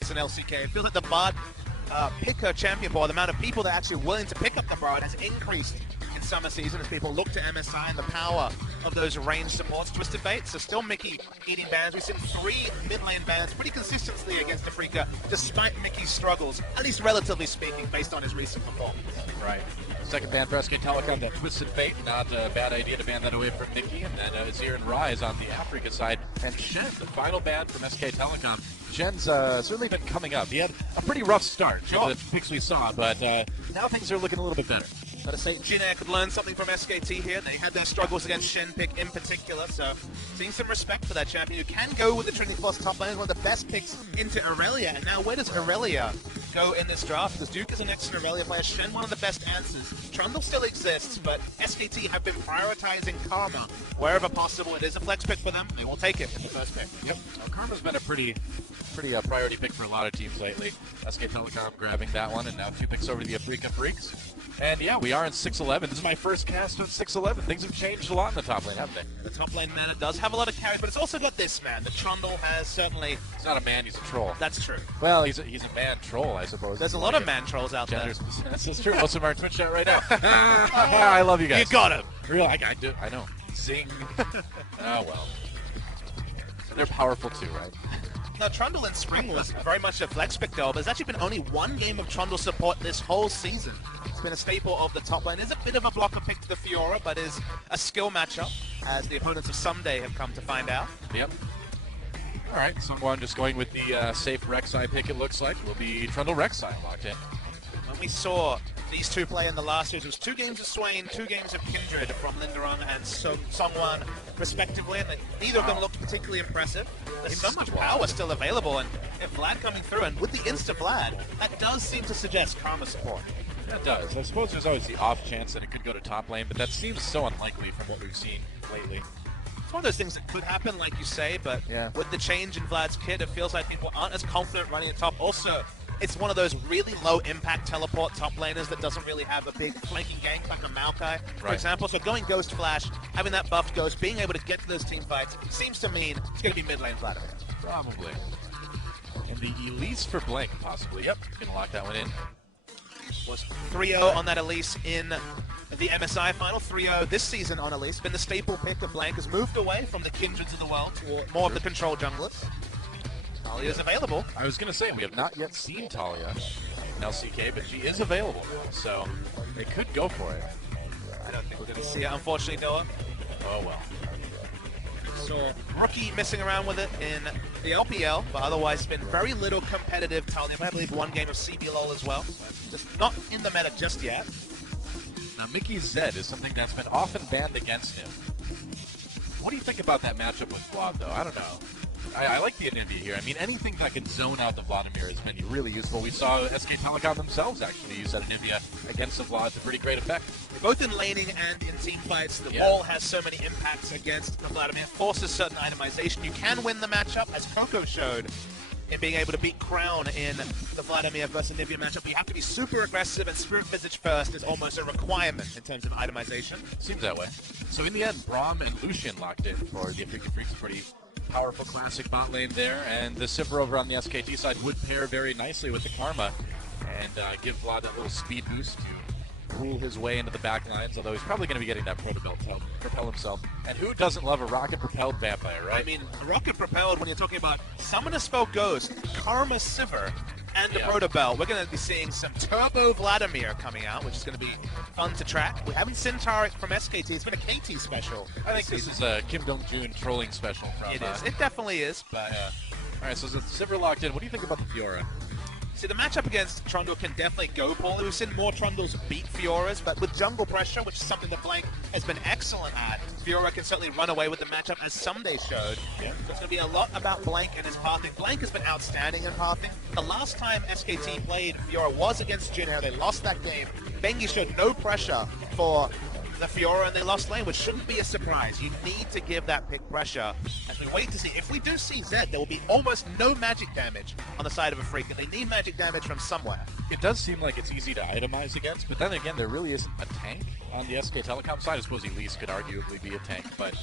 It's an LCK. It feels like the Bard picker champion pool, the amount of people that are actually willing to pick up the Bard has increased in summer season as people look to MSI and the power of those range supports. Twisted Fate, so still Mickey eating bans. We've seen 3 mid lane bans pretty consistently against Afreeca, despite Mickey's struggles, at least relatively speaking, based on his recent performance. Right. Second ban for SK Telecom, that Twisted Fate. Not a bad idea to ban that away from Mickey. And then Azir and Rise on the Afreeca side. And Shen, the final ban from SK Telecom. Shen's certainly been coming up. He had a pretty rough start for the picks we saw, but now things are looking a little bit better. Gotta say, Jin Air could learn something from SKT here. They had their struggles against Shen pick in particular, so seeing some respect for that champion who can go with the Trinity Plus top lane, one of the best picks into Aurelia. And now where does Aurelia go in this draft? Because Duke is an excellent Aurelia player, Shen one of the best answers. Trundle still exists, but SKT have been prioritizing Karma wherever possible. It is a flex pick for them. They will take it in the first pick. Yep. Well, Karma's been a pretty priority pick for a lot of teams lately. SK Telecom grabbing that one, and now 2 picks over to the Afreeca Freecs. And yeah, we are in 6-11. This is my first cast of 6-11. Things have changed a lot in the top lane, haven't they? The top lane mana does have a lot of carries, but it's also got this man. The Trundle has certainly... He's not a man, he's a troll. That's true. Well, he's a man troll, I suppose. There's a lot of man trolls out there. That's true. Most of them are in Twitch chat right now. I love you guys. You got him. Real, I do. I know. Zing. Oh, well. They're powerful too, right? Now, Trundle in Spring was very much a flex pick though, but there's actually been only 1 game of Trundle support this whole season. It's been a staple of the top lane. It's a bit of a blocker pick to the Fiora, but is a skill matchup, as the opponents of Someday have come to find out. Yep. All right, someone just going with the safe Rek'Sai pick, it looks like. Will be Trundle Rek'Sai locked in. When we saw these two play in the last series, it was 2 games of Swain, 2 games of Kindred from Linderon and Songwan, respectively, and neither of them looked particularly impressive. There's so much power still available, and if Vlad coming through, and with the Insta Vlad, that does seem to suggest Karma support. That does. I suppose there's always the off chance that it could go to top lane, but that seems so unlikely from what we've seen lately. It's one of those things that could happen, like you say, but with the change in Vlad's kit, it feels like people aren't as confident running at top. Also, it's one of those really low-impact teleport top laners that doesn't really have a big flanking gank like a Maokai, for example. So going Ghost Flash, having that buffed Ghost, being able to get to those team fights, seems to mean it's going to be mid-lane Vladimir. Probably. And the Elise for Blank, possibly. Yep, gonna lock that one in. Was 3-0 on that Elise in the MSI final. 3-0 this season on Elise. Been the staple pick of Blank. Has moved away from the Kindreds of the world to more of the control junglers. Talia is available. I was going to say, we have not yet seen Talia in LCK, but she is available. So they could go for it. I don't think we're going to see it, unfortunately, Noah. Oh, well. Saw Rookie messing around with it in the LPL, but otherwise been very little competitive Talia. I believe 1 game of CBLOL as well. Just not in the meta just yet. Now, Mickey's Zed is something that's been often banned against him. What do you think about that matchup with Vlad, though? I don't know. I like the Anivia here. I mean, anything that can zone out the Vladimir has been really useful. We saw SK Telecom themselves actually use that Anivia against the Vlad to pretty great effect. Both in laning and in team fights, the wall has so many impacts against the Vladimir. Forces certain itemization. You can win the matchup, as Coco showed in being able to beat Crown in the Vladimir versus Anivia matchup. But you have to be super aggressive, and Spirit Visage first is almost a requirement in terms of itemization. Seems that way. So in the end, Braum and Lucian locked in for the Afreeca Freecs. Pretty powerful classic bot lane there, and the Sivir over on the SKT side would pair very nicely with the Karma and give Vlad that little speed boost to rule his way into the back lines, although he's probably going to be getting that proto belt to help propel himself. And who doesn't love a rocket-propelled vampire, right? I mean, rocket-propelled, when you're talking about Summoner Spell Ghost, Karma Sivir, and the proto belt, we're going to be seeing some Turbo Vladimir coming out, which is going to be fun to track. We haven't seen Tarek from SKT. It's been a KT special. I think this is a Kim Dong-jun trolling special from... It is. It definitely is. But, all right, so Sivir locked in. What do you think about the Fiora? See, the matchup against Trundle can definitely go poorly. We've seen more Trundles beat Fioras, but with jungle pressure, which is something that Blank has been excellent at, Fiora can certainly run away with the matchup, as Someday showed. So it's going to be a lot about Blank and his pathing. Blank has been outstanding in pathing. The last time SKT played Fiora was against Jin Air. They lost that game. Bengi showed no pressure for the Fiora, and they lost lane, which shouldn't be a surprise. You need to give that pick pressure as we wait to see. If we do see Zed, there will be almost no magic damage on the side of Afreeca. They need magic damage from somewhere. It does seem like it's easy to itemize against, but then again, there really isn't a tank on the SK Telecom side. I suppose Elise could arguably be a tank, but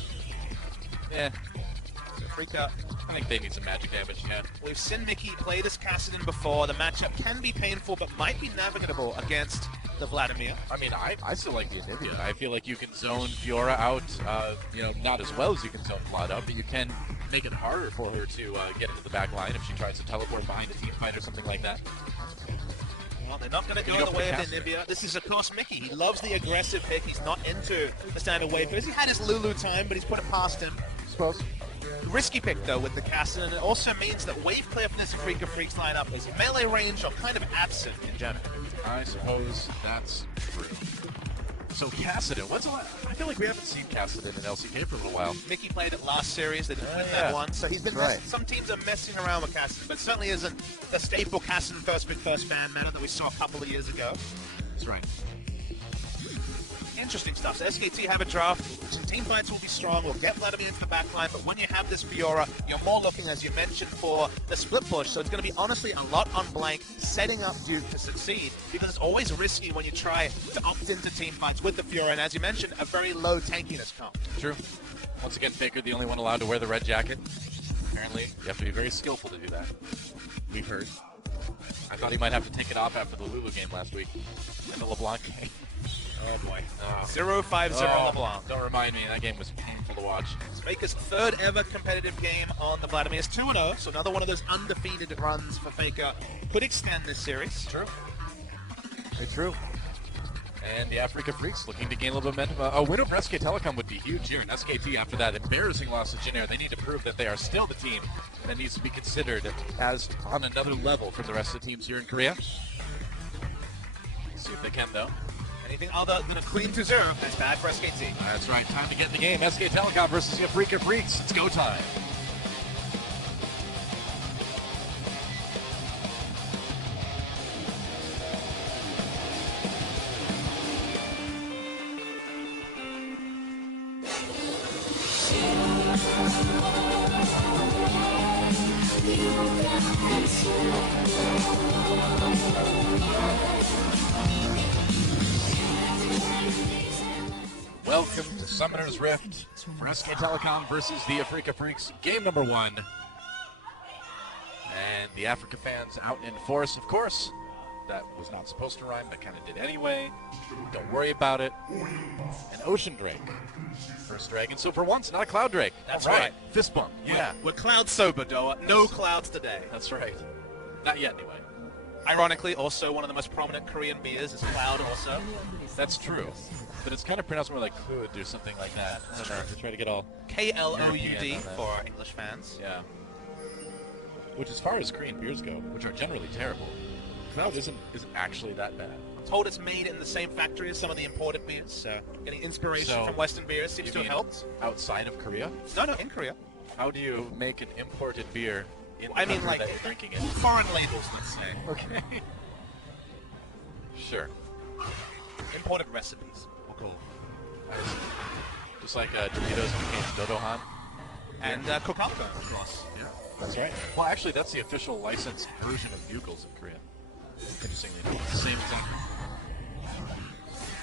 Afreeca, I think they need some magic damage, yeah. we've seen Mickey play this Kassadin before. The matchup can be painful, but might be navigable against the Vladimir. I mean, I still like the Anivia. I feel like you can zone Fiora out, you know, not as well as you can zone Vlad out, but you can make it harder for her to get into the back line if she tries to teleport behind a team fight or something like that. Well, they're not going to go the way of Anivia. This is, of course, Mickey. He loves the aggressive pick. He's not into the standard wave because he had his Lulu time, but he's put it past him. I suppose. Risky pick, though, with the Kassadin, and it also means that wave clear from this Afreeca Freecs lineup is melee range or kind of absent in general. I suppose that's true. So Kassadin, what's the I feel like we haven't seen Kassadin in LCK for a little while. Mickey played it last series, they didn't win that one, so he's been some teams are messing around with Kassadin, but certainly isn't the staple Kassadin first pick, first ban meta that we saw a couple of years ago. That's right. Interesting stuff. So SKT have a draft. Some team fights will be strong. We'll get Vladimir into the backline, but when you have this Fiora, you're more looking, as you mentioned, for the split push. So it's going to be honestly a lot on Blank setting up Duke to succeed, because it's always risky when you try to opt into team fights with the Fiora, and as you mentioned, a very low tankiness comp. True. Once again, Faker the only one allowed to wear the red jacket. Apparently, you have to be very skillful to do that. We've heard. I thought he might have to take it off after the Lulu game last week and the LeBlanc game. Oh boy. 0-5-0 LeBlanc. Don't remind me, that game was painful to watch. It's Faker's third ever competitive game on the Vladimir. It's 2-0, so another one of those undefeated runs for Faker could extend this series. True. It's true. And the Afreeca Freecs looking to gain a little bit of momentum. A win over SK Telecom would be huge here. And SKT, after that embarrassing loss to Jin, they need to prove that they are still the team that needs to be considered as on another level from the rest of the teams here in Korea. See if they can, though. Anything other than a clean 2-0, that's bad for SKT. That's right. Time to get in the game. SK Telecom versus the Afreeca Freecs. It's go time. Welcome to Summoner's Rift for SK Telecom versus the Afreeca Freecs. Game number 1. And the Africa fans out in force, of course. That was not supposed to rhyme, but kind of did anyway. Don't worry about it. An Ocean Drake. First dragon. So for once, not a Cloud Drake. That's right. Fist bump. Yeah. We're cloud sober, Doa. No clouds today. That's right. Not yet, anyway. Ironically, also one of the most prominent Korean beers is Cloud also. That's true. But it's kind of pronounced more like Kud or something like that. I don't know. They try to get all K-L-O-U-D for our English fans. Yeah. Which, as far as Korean beers go, which are generally terrible, Cloud isn't actually that bad. I'm told it's made in the same factory as some of the imported beers, so getting inspiration from Western beers seems to have helped. Outside of Korea? No, in Korea. How do you make an imported beer in the I mean, like, that you're drinking it? Foreign labels, let's say. Okay. Sure. Imported recipes, we'll call them. Just like Doritos became Dodohan. And Coca-Cola, of course. Yeah, that's right. Well, actually, that's the official licensed version of Bugles in Korea. Interestingly enough, it's the same thing.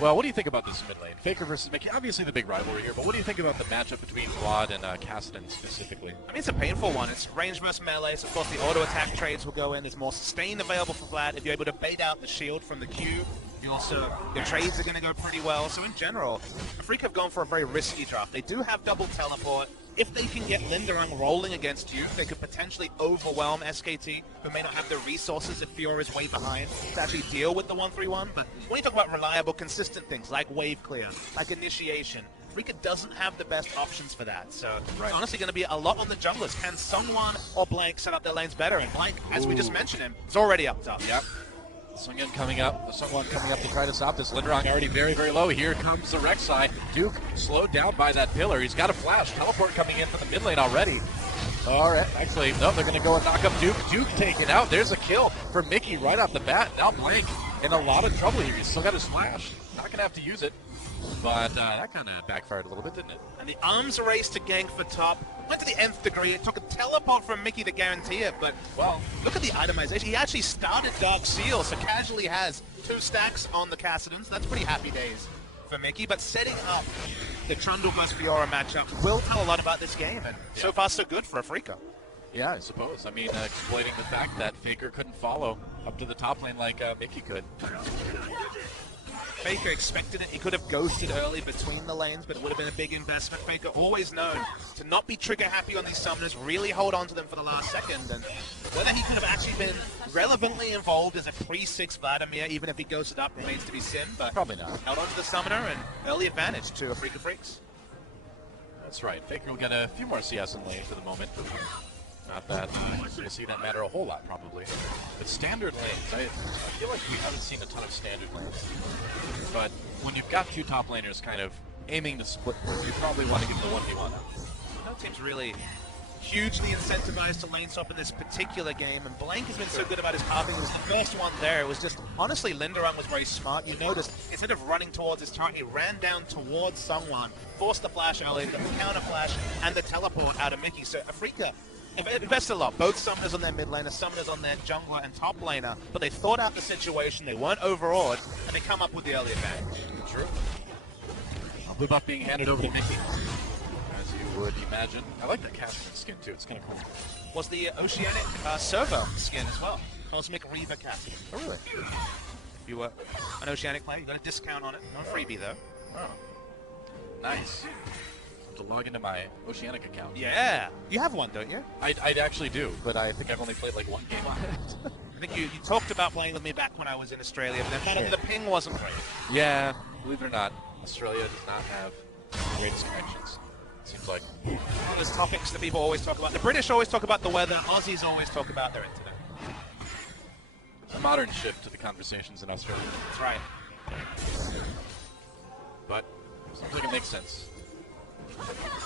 Well, what do you think about this mid lane? Faker versus Mickey, obviously the big rivalry here, but what do you think about the matchup between Vlad and Kassadin specifically? I mean, it's a painful one. It's range versus melee, so of course the auto attack trades will go in. There's more sustain available for Vlad. If you're able to bait out the shield from the Q, you also, your trades are going to go pretty well. So in general, Afreeca have gone for a very risky draft. They do have double teleport. If they can get Linderung rolling against you, they could potentially overwhelm SKT, who may not have the resources if Fiora is way behind to actually deal with the 1-3-1. But when you talk about reliable, consistent things like wave clear, like initiation, Afreeca doesn't have the best options for that. So it's honestly going to be a lot on the junglers. Can someone or Blank set up their lanes better? And Blank, as we just mentioned him, is already up top. Yep. Sangyoon coming up, the Sangyoon coming up to try to stop this. Linderung already very, very low. Here comes the Rek'Sai. Duke slowed down by that pillar. He's got a flash. Teleport coming in from the mid lane already. All right, actually, no, they're going to go and knock up Duke. Duke taken out. There's a kill for Mickey right off the bat. Now Blank in a lot of trouble here. He's still got his flash. Not going to have to use it. But that kind of backfired a little bit, didn't it? And the arms race to gank for top went to the nth degree. It took a teleport from Mickey to guarantee it, but, well, look at the itemization. He actually started Dark Seal, so casually has 2 stacks on the Kassadins. That's pretty happy days for Mickey, but setting up the Trundle vs Fiora matchup will tell a lot about this game, and so far so good for Afreeca. Yeah, I suppose. I mean, exploiting the fact that Faker couldn't follow up to the top lane like Mickey could. Faker expected it. He could have ghosted early between the lanes, but it would have been a big investment. Faker always known to not be trigger happy on these summoners, really hold on to them for the last second, and whether he could have actually been relevantly involved as a pre-6 Vladimir, even if he ghosted up, remains to be seen, but probably not. Held on to the summoner and early advantage to Afreeca Freecs. That's right. Faker will get a few more CS in lane for the moment. Not that we'll see that matter a whole lot, probably. But standard lanes, I feel like we haven't seen a ton of standard lanes. But when you've got two top laners kind of aiming to split, you probably want to give the 1v1 out. No team's really hugely incentivized to lane swap in this particular game, and Blank has been so good about his pathing. It was the first one there. It was just, honestly, Linderung was very smart. You noticed, instead of running towards his target, he ran down towards Sangyoon, forced the flash early, the counter flash, and the teleport out of Mickey. So Afreeca invested a lot. Both summoners on their mid laner, summoners on their jungler and top laner, but they thought out the situation, they weren't overawed, and they come up with the early advantage. True. Blue buff being handed over to Mickey, as you would imagine. I like that Caspian skin too, it's kind of cool. Was the Oceanic server skin as well. Cosmic Reaver Caspian. Oh really? If you were an Oceanic player, you got a discount on it. No freebie though. Oh. Nice. To log into my Oceanic account. Yeah, you have one, don't you? I actually do, but I think I've only played like one game on it. I think you talked about playing with me back when I was in Australia, but then the ping wasn't great. Yeah, believe it or not, Australia does not have the greatest connections. It seems like. There's topics that people always talk about. The British always talk about the weather. Aussies always talk about their internet. A modern shift to the conversations in Australia. That's right. But seems like it makes sense.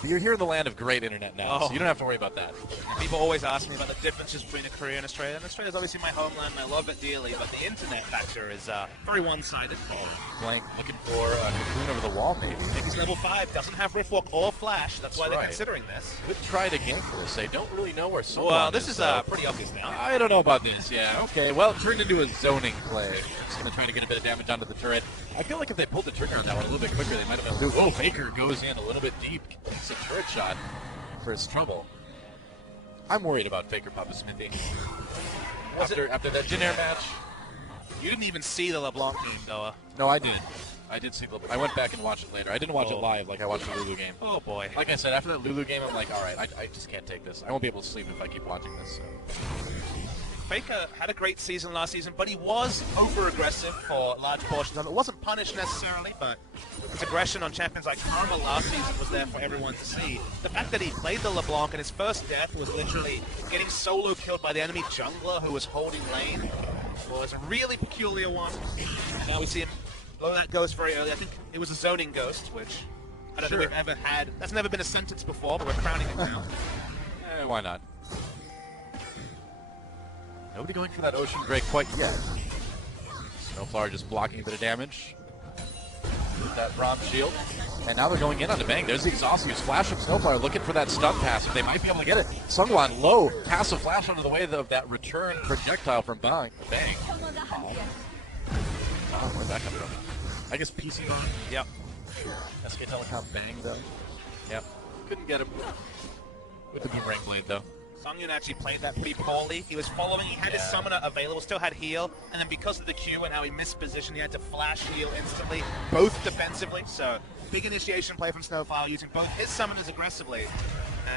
You're here in the land of great internet now, so you don't have to worry about that. People always ask me about the differences between a career and Australia. And Australia's obviously my homeland, and I love it dearly, but the internet factor is very one-sided. Blank looking for a cocoon over the wall, maybe. Mickey's level 5, doesn't have Riftwalk or Flash, that's why they're considering this. Good try to gank for this. They don't really know where Seoul Well, this is pretty obvious now. I don't know about this, yeah. Okay, well, it turned into a zoning play. Just going to try to get a bit of damage onto the turret. I feel like if they pulled the trigger on that one a little bit quicker, they might have been able to. Oh, Faker goes in a little bit deep. It's a turret shot for his trouble. I'm worried about Faker Pappasmithy. After that Jin-Air match. You didn't even see the LeBlanc game, Noah. No, I did. I did see I went back and watched it later. I didn't watch it live like I watched the Lulu game. Oh, boy. Like I said, after that Lulu game, I'm like, all right, I just can't take this. I won't be able to sleep if I keep watching this. So. Faker had a great season last season, but he was over-aggressive for large portions of it. It wasn't punished necessarily, but his aggression on champions like Karma last season was there for everyone to see. The fact that he played the LeBlanc and his first death was literally getting solo killed by the enemy jungler who was holding lane was a really peculiar one. Now we see him blow that ghost very early. I think it was a zoning ghost, which I don't think we've ever had. That's never been a sentence before, but we're crowning it now. Why not? Nobody going for that Ocean Drake quite yet. SnowFlower just blocking a bit of damage with that Braum shield. And now they're going in on the Bang. There's the exhaust use. Flash from SnowFlower looking for that stun pass. They might be able to get it. Sangyoon low. Passive flash onto the way of that return projectile from Bang. Oh, where'd that come from? I guess PC Bang? Yep. SK Telecom Bang, though. Yep. Couldn't get him with the Boomerang Blade, though. Sangyoon actually played that pretty poorly. He was following, he had his summoner available, still had heal, and then because of the Q and how he missed position, he had to flash heal instantly, both defensively. So, big initiation play from SnowFlower, using both his summoners aggressively,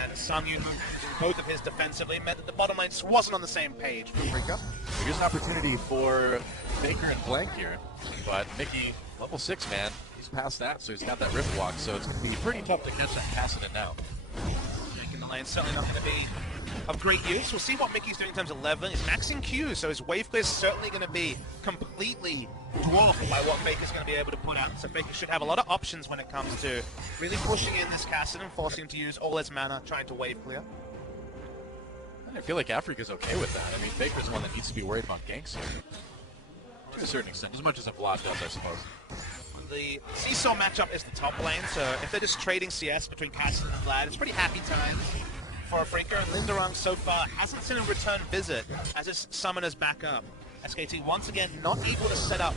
and Sangyoon using both of his defensively, meant that the bottom lane just wasn't on the same page for Afreeca. Here's an opportunity for Faker and Blank here, but Mickey, level 6, man, he's past that, so he's got that Rift Walk, so it's going to be pretty tough to catch that Cassidy now. Making the lane certainly not going to be of great use. We'll see what Mickey's doing in terms of leveling. He's maxing Q, so his wave clear is certainly going to be completely dwarfed by what Faker's going to be able to put out. So Faker should have a lot of options when it comes to really pushing in this Cassidy and forcing him to use all his mana, trying to wave clear. I feel like Afreeca's okay with that. I mean, Faker's one that needs to be worried about ganks here. To a certain extent, as much as a Vlad does, I suppose. The Seesaw matchup is the top lane, so if they're just trading CS between Cassidy and Vlad, it's pretty happy times for Afreeca, and Linderung so far hasn't seen a return visit as his summoners back up. SKT once again not able to set up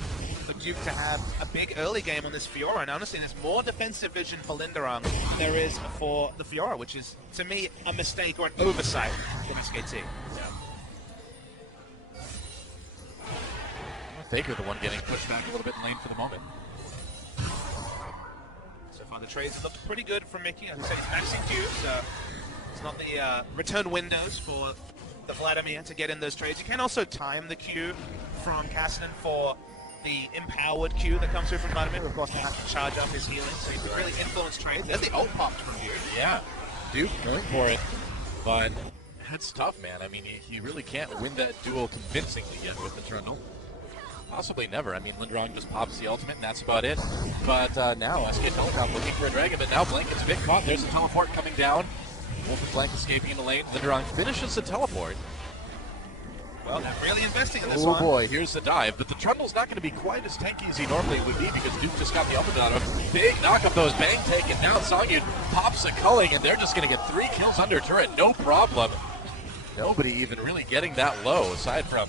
for Duke to have a big early game on this Fiora, and honestly, there's more defensive vision for Linderung than there is for the Fiora, which is, to me, a mistake or an oversight from SKT. Yeah. Faker the one getting pushed back a little bit in lane for the moment. So far, the trades have looked pretty good from Mickey. As I said, he's maxing Q, so it's not the return windows for the Vladimir to get in those trades. You can also time the Q from Cassidy for the empowered Q that comes through from Vladimir. Of course, they have to charge up his healing, so you can really influence trades. There's the ult popped from Duke. Yeah, Duke going for it, but that's tough, man. I mean, he really can't win that duel convincingly yet with the Trundle. Possibly never. I mean, Linderung just pops the ultimate, and that's about it. But now, SK Telecom looking for a dragon, but now Blank gets bit caught. There's a teleport coming down. Wolf and Blank escaping in the lane. Linderung finishes the teleport. Well, they're really investing in this one. one. Oh boy, here's the dive. But the Trundle's not going to be quite as tanky as he normally would be because Duke just got the ultimate out of him. Big knock of those, Bang taken down. Sangyoon pops a culling, and they're just going to get 3 kills under turret. No problem. Nobody even really getting that low, aside from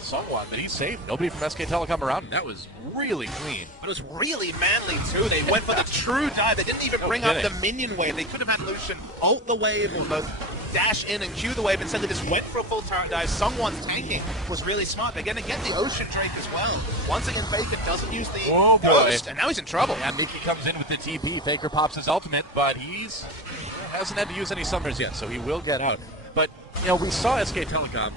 someone, but he's safe. Nobody from SK Telecom around him. That was really clean. But it was really manly, too. They went for the true dive. They didn't even bring up the minion wave. They could have had Lucian ult the wave or both dash in and Q the wave. Instead, they just went for a full turret dive. Someone's tanking was really smart. They're going to get the Ocean Drake as well. Once again, Faker doesn't use the Ghost, and now he's in trouble. Yeah, Mickey comes in with the TP. Faker pops his ultimate, but hasn't had to use any summoners yet, so he will get out. But, you know, we saw SK Telecom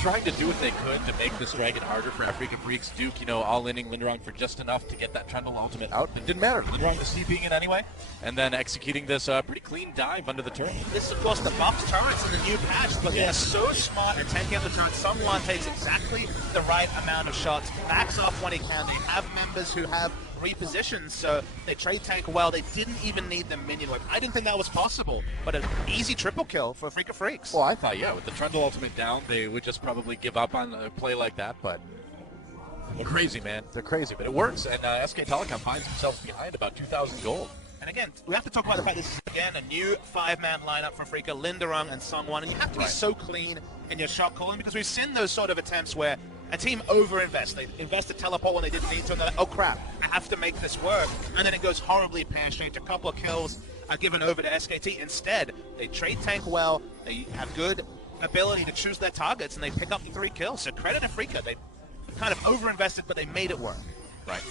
trying to do what they could to make this dragon harder for Afreeca Freecs. Duke, you know, all-inning Linderung for just enough to get that Trundle ultimate out. It didn't matter. Linderung was TPing it anyway, and then executing this pretty clean dive under the turret. This, of course, the buffs turrets in the new patch, but they are so smart at tanking up the turret. Someone takes exactly the right amount of shots, backs off when he can. They have members who have repositions, so they trade tank well. They didn't even need the minion wave. I didn't think that was possible, but an easy triple kill for Afreeca Freecs. Well, I thought, yeah, with the Trundle ultimate down, they would just probably give up on a play like that, but they're crazy, man. They're crazy, but it works, and SK Telecom finds themselves behind about 2,000 gold. And again, we have to talk about the fact this is, again, a new 5-man lineup for Afreeca, Linderung and Sangwon, and you have to be so clean in your shot calling, because we've seen those sort of attempts where a team over-invests. They invest a teleport when they didn't need to, and they're like, oh crap, I have to make this work. And then it goes horribly pear-shaped. A couple of kills are given over to SKT. Instead, they trade tank well, they have good ability to choose their targets, and they pick up the 3 kills. So credit Afreeca. They kind of over-invested, but they made it work. Right.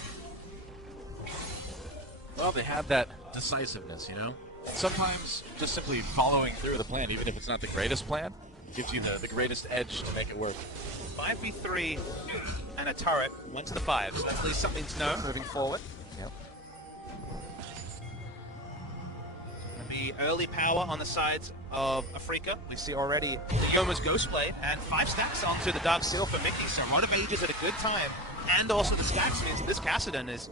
Well, they have that decisiveness, you know? Sometimes just simply following through the plan, even if it's not the greatest plan, gives you the greatest edge to make it work. 5v3 and a turret went to the 5, so that's at least something to know moving forward. Yep. Gonna be early power on the sides of Afreeca. We see already the Yoma's Ghost Blade and 5 stacks onto the Dark Seal for Mickey, so Rod of Ages at a good time. And also the stacks means this Cassidy is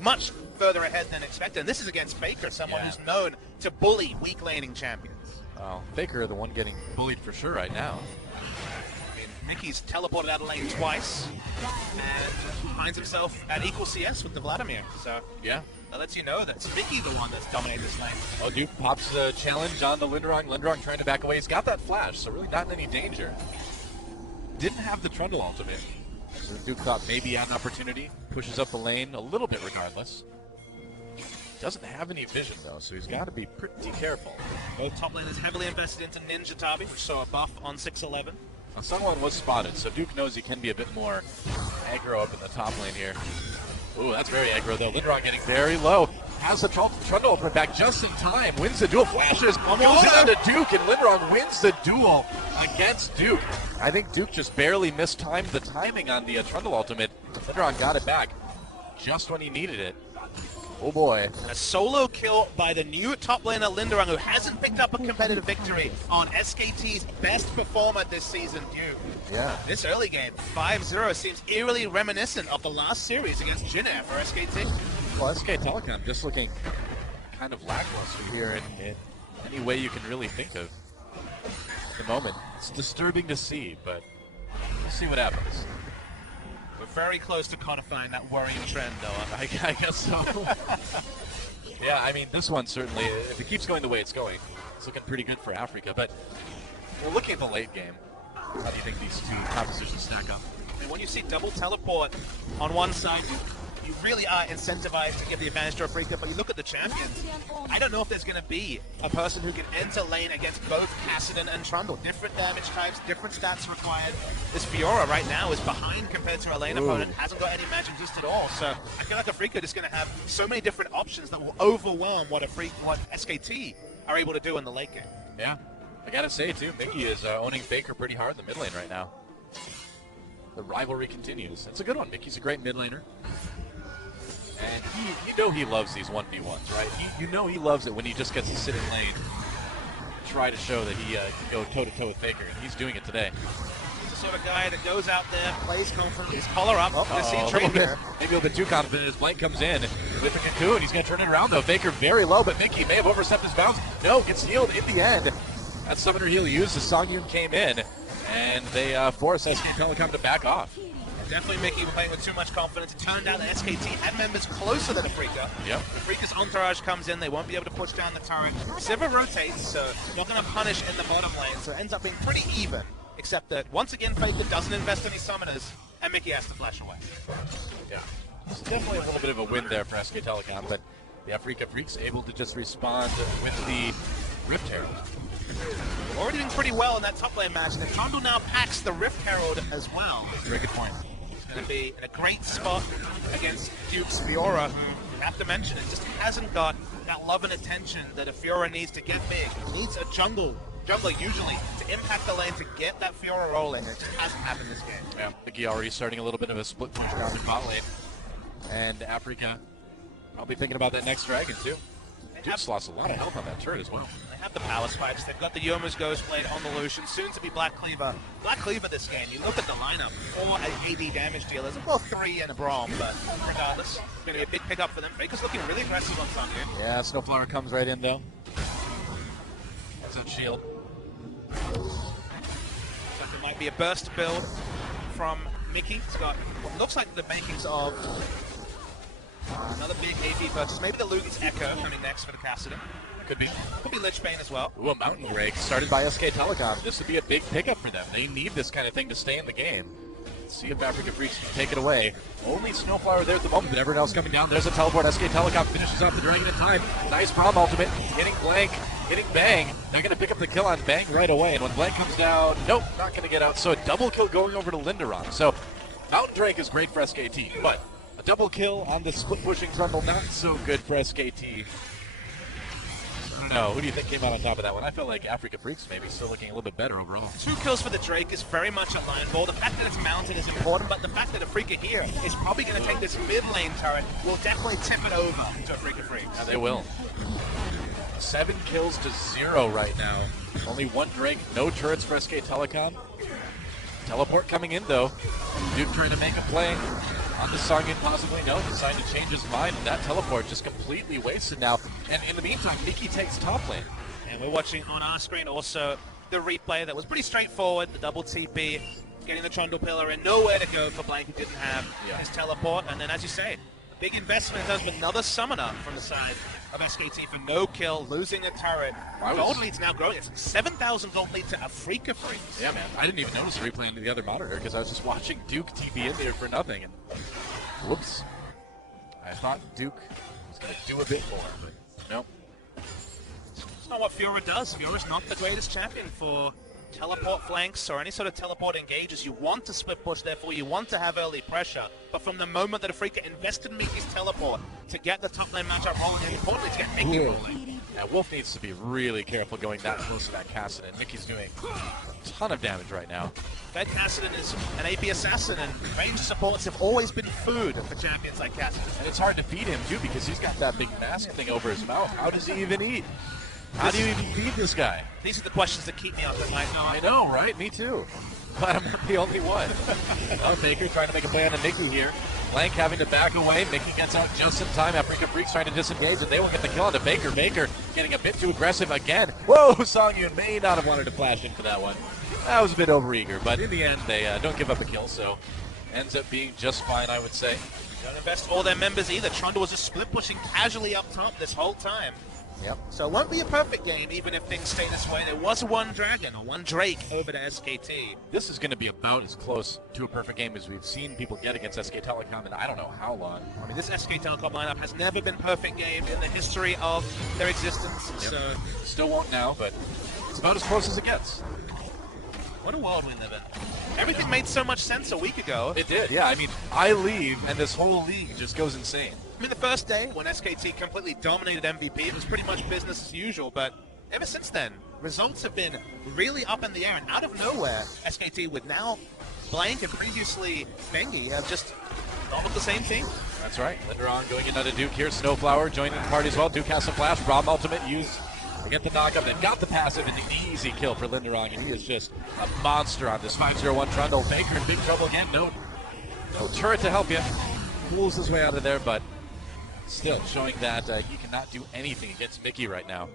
much further ahead than expected. And this is against Faker, someone who's known to bully weak laning champions. Well, Faker, the one getting bullied for sure right now. Mickey's teleported out of lane twice and finds himself at equal CS with the Vladimir. So yeah, that lets you know that it's Mickey the one that's dominating this lane. Oh, Duke pops the challenge on the Linderung. Linderung trying to back away. He's got that flash, so really not in any danger. Didn't have the Trundle ultimate. So Duke thought maybe had an opportunity. Pushes up the lane a little bit regardless. Doesn't have any vision though, so he's got to be pretty careful. Both top laners heavily invested into Ninja Tabi, which saw a buff on 611. Someone was spotted, so Duke knows he can be a bit more aggro up in the top lane here. Ooh, that's very aggro though. Linderung getting very low. Has the Trundle ultimate back just in time. Wins the duel. Flashes. Goes down to Duke, and Linderung wins the duel against Duke. I think Duke just barely mistimed the timing on the Trundle ultimate. Linderung got it back just when he needed it. Oh boy. And a solo kill by the new top laner Linderung, who hasn't picked up a competitive victory on SKT's best performer this season, Duke. Yeah. This early game, 5-0, seems eerily reminiscent of the last series against Jinair for SKT. Well, SK Telecom just looking kind of lackluster here in any way you can really think of at the moment. It's disturbing to see, but we'll see what happens. We're very close to codifying that worrying trend, though. I guess so. Yeah, I mean, this one certainly, if it keeps going the way it's going, it's looking pretty good for Afreeca. But we're looking at the late game. How do you think these two compositions stack up? when you see double teleport on one side, you really are incentivized to give the advantage to Afreeca, but you look at the champions, I don't know if there's going to be a person who can enter lane against both Kassadin and Trundle. Different damage types, different stats required. This Fiora right now is behind compared to her lane opponent, hasn't got any magic just at all, so I feel like Afreeca is going to have so many different options that will overwhelm what SKT are able to do in the late game. Yeah, I gotta say too, Bengi is owning Faker pretty hard in the mid lane right now. The rivalry continues. That's a good one. Mickey's a great mid laner. And you know he loves these 1v1s, right? You know he loves it when he just gets to sit in lane, try to show that he can go toe-to-toe with Faker, and he's doing it today. He's the sort of guy that goes out there, plays confident, his collar up, maybe a little bit too confident as Blank comes in with the cocoon. He's going to turn it around, though. Faker very low, but Mickey may have overstepped his bounds. No, gets healed in the end. That summoner heal used as Sangyoon came in, and they force SK Telecom to back off. Definitely Mickey playing with too much confidence. It turned out that SKT had members closer than Afreeca. Yep. Afreeca's entourage comes in, they won't be able to push down the turret. Sivir rotates, so not going to punish in the bottom lane, so it ends up being pretty even. Except that, once again, Faker doesn't invest any summoners, and Mickey has to flash away. Yeah. It's definitely a little bit of a win there for SK Telecom, but the Afreeca Freecs able to just respond with the Rift Herald. Already doing pretty well in that top lane match, and if Trundle now packs the Rift Herald as well. Very good point. Going to be in a great spot against Duke's Fiora, who, have to mention it, just hasn't got that love and attention that a Fiora needs to get big. It needs a jungler usually to impact the lane to get that Fiora rolling. It just hasn't happened this game. Yeah, Bengi already starting a little bit of a split push around the bot lane. And Afreeca probably thinking about that next dragon too. Duke's lost a lot of health on that turret as well. They have the power spikes. They've got the Yoma's Ghostblade on the Lucian, soon to be Black Cleaver. Black Cleaver this game, you look at the lineup, 4 AD damage dealers, well 3 and a Braum, but regardless, it's going to be a big pickup for them. Faker's looking really aggressive on Sangyoon. Yeah, SnowFlower comes right in though. That's that shield. So there might be a burst build from Mickey. It's got what looks like the makings of another big AP purchase. Maybe the Luton's Echo coming next for the Kassadin. Could be. Could be Lichbane as well. Ooh, a Mountain Break started by SK Telecom. This would be a big pickup for them. They need this kind of thing to stay in the game. Let's see if Afreeca Freecs can take it away. Only SnowFlower there at the moment, but everyone else coming down. There's a teleport. SK Telecom finishes off the Dragon in time. Nice Braum ultimate. Hitting Blank. Hitting Bang. They're going to pick up the kill on Bang right away. And when Blank comes down, nope, not going to get out. So a double kill going over to Linderon. So Mountain Drake is great for SKT, but a double kill on the split pushing Trundle, not so good for SKT. I don't know. Who do you think came out on top of that one? I feel like Afreeca Freecs maybe still looking a little bit better overall. 2 kills for the Drake is very much a line ball. The fact that it's mounted is important, but the fact that Afreeca here is probably going to take this mid lane turret will definitely tip it over to Afreeca Freecs. Yeah, they will. 7 kills to 0 right now. Only 1 Drake, no turrets for SK Telecom. Teleport coming in though. Duke trying to make a play on the Sangyoon, possibly no, decided to change his mind, and that teleport just completely wasted now. And in the meantime, Mickey takes top lane. And we're watching on our screen also the replay that was pretty straightforward, the double TP, getting the Trundle pillar and nowhere to go for Blank, who didn't have his teleport. And then, as you say, a big investment in terms of another summoner from the side of SKT for no kill, losing a turret. Gold lead's now growing. It's 7,000 gold lead to Afreeca Freecs. Yeah, man. I didn't even notice the replay on the other monitor because I was just watching Duke TP in there for nothing. And whoops. I thought Duke was going to do a bit more, but nope. It's not what Fiora does. Fiora's not the greatest champion for teleport flanks or any sort of teleport engages. You want to split push, therefore you want to have early pressure. But from the moment that Afreeca invested in Mickey's teleport to get the top lane matchup rolling, and importantly to get Mickey rolling. Yeah, Wolf needs to be really careful going that close to that Kassadin. Mickey's doing a ton of damage right now. That Kassadin is an AP assassin, and range supports have always been food for champions like Kassadin. And it's hard to feed him too because he's got that big mask thing over his mouth. How does he even eat? How do you even feed this guy? These are the questions that keep me up at night. I know, right? Me too. But I'm not the only one. Baker trying to make a play on the Mickey here. Blank having to back away. Mickey gets out just in time. Afreeca Freecs trying to disengage, and they will get the kill onto Baker. Baker getting a bit too aggressive again. Whoa, Sangyoon may not have wanted to flash into that one. That was a bit overeager, but in the end, they don't give up a kill, so ends up being just fine, I would say. Don't invest all their members either. Trundle was just split pushing casually up top this whole time. Yep. So it won't be a perfect game, even if things stay this way. There was one Dragon, or one Drake, over to SKT. This is going to be about as close to a perfect game as we've seen people get against SK Telecom in I don't know how long. I mean, this SK Telecom lineup has never been perfect game in the history of their existence. Yep. So Still won't now, but it's about as close as it gets. what a world we live in. Everything made so much sense a week ago. It did, yeah. I mean, I leave, and this whole league just goes insane. I mean, the first day when SKT completely dominated MVP, it was pretty much business as usual, but ever since then, results have been really up in the air, and out of nowhere, SKT with now Blank and previously Bengi have just gone with the same team. That's right. Linderon going into Duke here. SnowFlower joining the party as well. Duke has some flash. Braum ultimate used to get the knockup. Then got the passive and the easy kill for Linderon, and he is just a monster on this 5-0-1 Trundle. Baker in big trouble again. No turret to help you. Pulls his way out of there, but still showing that he cannot do anything against Mickey right now.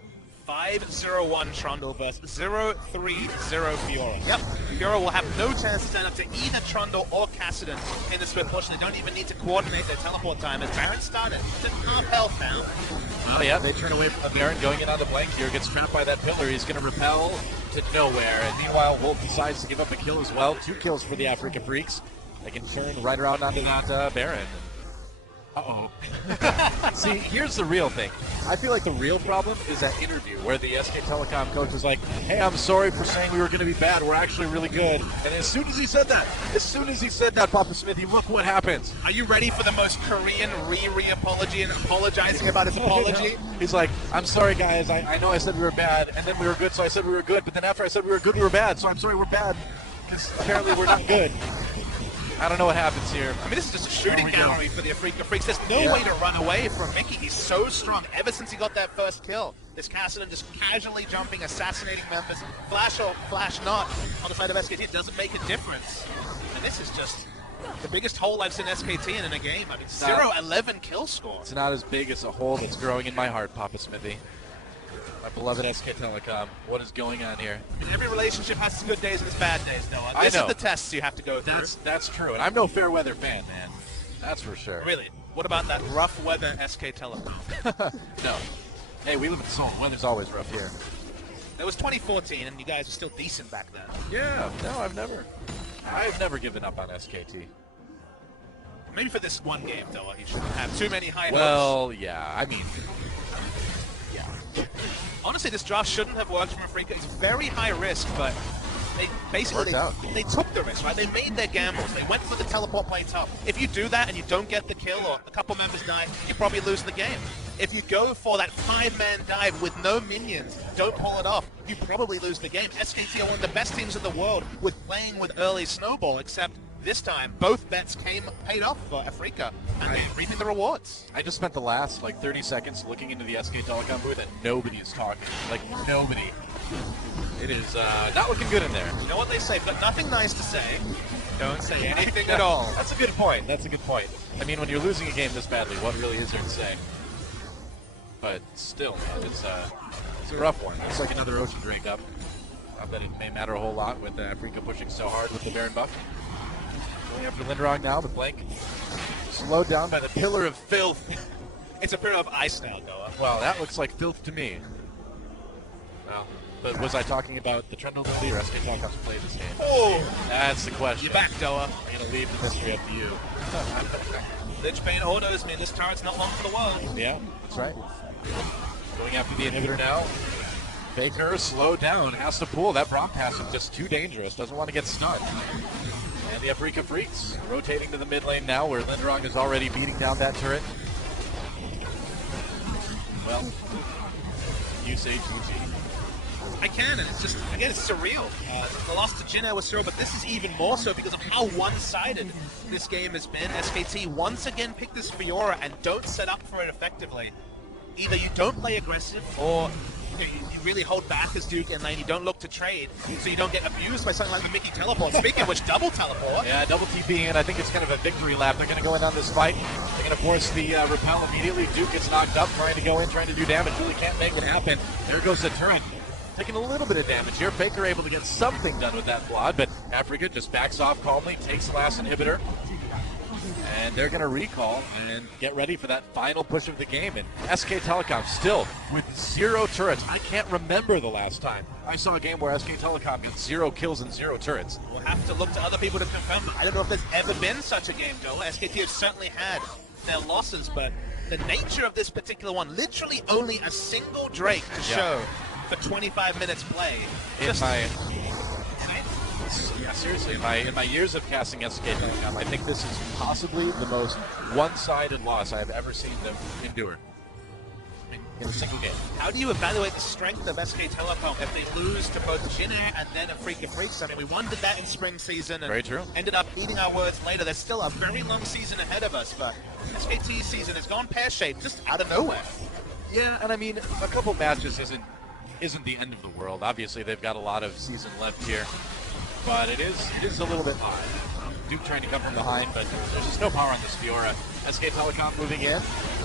5-0-1 Trundle versus 0-3-0 Fiora. Yep, Fiora will have no chance to stand up to either Trundle or Kassadin in the split push. They don't even need to coordinate their teleport time as Baron started to half health now. Oh yeah, they turn away from Baron going in on the Blank here. Gets trapped by that pillar. He's going to repel to nowhere. And meanwhile, Wolf decides to give up a kill as well. 2 kills for the Afreeca Freecs. They can turn right around onto that Baron. Uh-oh. See, here's the real thing. I feel like the real problem is that interview where the SK Telecom coach was like, hey, I'm sorry for saying we were going to be bad. We're actually really good. And as soon as he said that, Pappasmithy, look what happens. Are you ready for the most Korean re-apology and apologizing about his apology? He's like, I'm sorry, guys. I know I said we were bad, and then we were good, so I said we were good. But then after I said we were good, we were bad. So I'm sorry we're bad, because apparently we're not good. I don't know what happens here. I mean, this is just a shooting gallery for the Afreeca Freecs. There's no way to run away from Mickey. He's so strong ever since he got that first kill. This Kassadin just casually jumping, assassinating members. Flash or flash not on the side of SKT, it doesn't make a difference. And this is just the biggest hole I've seen SKT in a game. I mean, 0-11 kill score. It's not as big as a hole that's growing in my heart, Pappasmithy. My beloved SK Telecom. What is going on here? I mean, every relationship has its good days and its bad days, Noah. I This know. is the tests you have to go through. That's true. And I'm no fair weather fan, man. That's for sure. Really? What about that rough weather SK Telecom? No. Hey, we live in Seoul. Weather's always rough here. It was 2014, and you guys were still decent back then. Yeah. No, I've never given up on SKT. Maybe for this one game, Noah, you shouldn't have too many high hopes. Well, yeah. I mean, honestly, this draft shouldn't have worked from Afreeca. It's very high risk, but they basically they took the risk, right? They made their gambles. They went for the teleport play top. If you do that and you don't get the kill or a couple members die, you probably lose the game. If you go for that 5-man dive with no minions, don't pull it off, you probably lose the game. SKT are one of the best teams in the world with playing with early snowball, except this time both bets paid off for Afreeca, and they're reaping the rewards. I just spent the last 30 seconds looking into the SK Telecom booth and nobody is talking. Like, nobody. It is not looking good in there. You know what they say, but nothing nice to say. Don't say anything at all. That's a good point. That's a good point. I mean, when you're losing a game this badly, what really is there to say? But still, man, it's a rough one. It's like another Ocean Drake up. Not that it may matter a whole lot with Afreeca pushing so hard with the Baron buff. Going after Linderon now, but Blank slowed down by the Pillar of Filth. It's a Pillar of Ice now, Noah. Well, that looks like filth to me. Well, but was I talking about the Trundle Lee or SK Telecom's play this game? Oh! That's the question. You're back, Noah. I'm going to leave the mystery up to you. Lich Bane autos mean this turret's not long for the world. Yeah, that's right. Going after the inhibitor now. Baker slowed down, has to pull. That Braum pass is just too dangerous. Doesn't want to get stunned. And the Afreeca Freecs rotating to the mid lane now where Linderon is already beating down that turret. Well, you say GG. I can, and it's just, again, it's surreal. The loss to Jin was surreal, but this is even more so because of how one-sided this game has been. SKT once again pick this Fiora and don't set up for it effectively. Either you don't play aggressive, or you really hold back as Duke and lane. You don't look to trade, so you don't get abused by something like the Mickey teleport. Speaking of which, double teleport. Yeah, double TP, and I think it's kind of a victory lap. They're going to go in on this fight. They're going to force the repel immediately. Duke gets knocked up, trying to go in, trying to do damage. Really can't make it happen. There goes the turret. Taking a little bit of damage here. Baker able to get something done with that Vlad, but Afreeca just backs off calmly, takes the last inhibitor. And they're going to recall and get ready for that final push of the game. And SK Telecom still with 0 turrets. I can't remember the last time I saw a game where SK Telecom got 0 kills and 0 turrets. We'll have to look to other people to confirm. I don't know if there's ever been such a game, Joel. SKT have certainly had their losses, but the nature of this particular one, literally only a single Drake to show for 25 minutes play. Seriously, in my years of casting SK Telecom, I think this is possibly the most one-sided loss I have ever seen them endure in a single game. How do you evaluate the strength of SK Telecom if they lose to both Jinair and then Afreeca Freecs? I mean, we wondered that in spring season and very true. Ended up eating our words later. There's still a very long season ahead of us, but SKT's season has gone pear-shaped just out of nowhere. Yeah, and I mean, a couple matches isn't the end of the world. Obviously, they've got a lot of season left here. But it is a little bit high. Duke trying to come from behind, but there's just no power on this Fiora. SK Telecom moving in,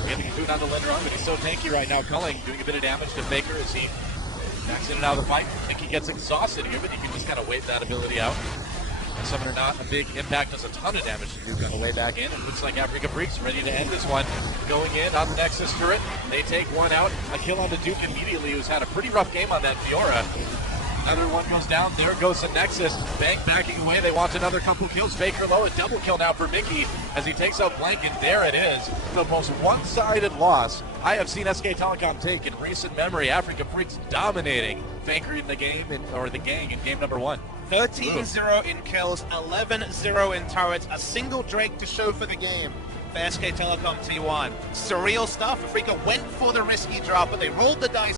getting a boot on the Lindrum, but he's so tanky right now. Culling doing a bit of damage to Faker as he backs in and out of the fight. I think he gets exhausted here, but he can just kind of wait that ability out. And Summoner not a big impact, does a ton of damage to Duke on the way back in. It looks like Afreeca Freecs ready to end this one. Going in on the Nexus turret, they take one out. A kill onto Duke immediately, who's had a pretty rough game on that Fiora. Another one goes down. There goes the Nexus. Bank backing away. They want another couple kills. Faker low. A double kill now for Bengi as he takes out Blank, and there it is. The most one-sided loss I have seen SK Telecom take in recent memory. Afreeca Freecs dominating Faker in the game, or the gang in game number 1. 13-0 in kills, 11-0 in turrets, a single Drake to show for the game for SK Telecom T1. Surreal stuff. Afreeca went for the risky drop, but they rolled the dice.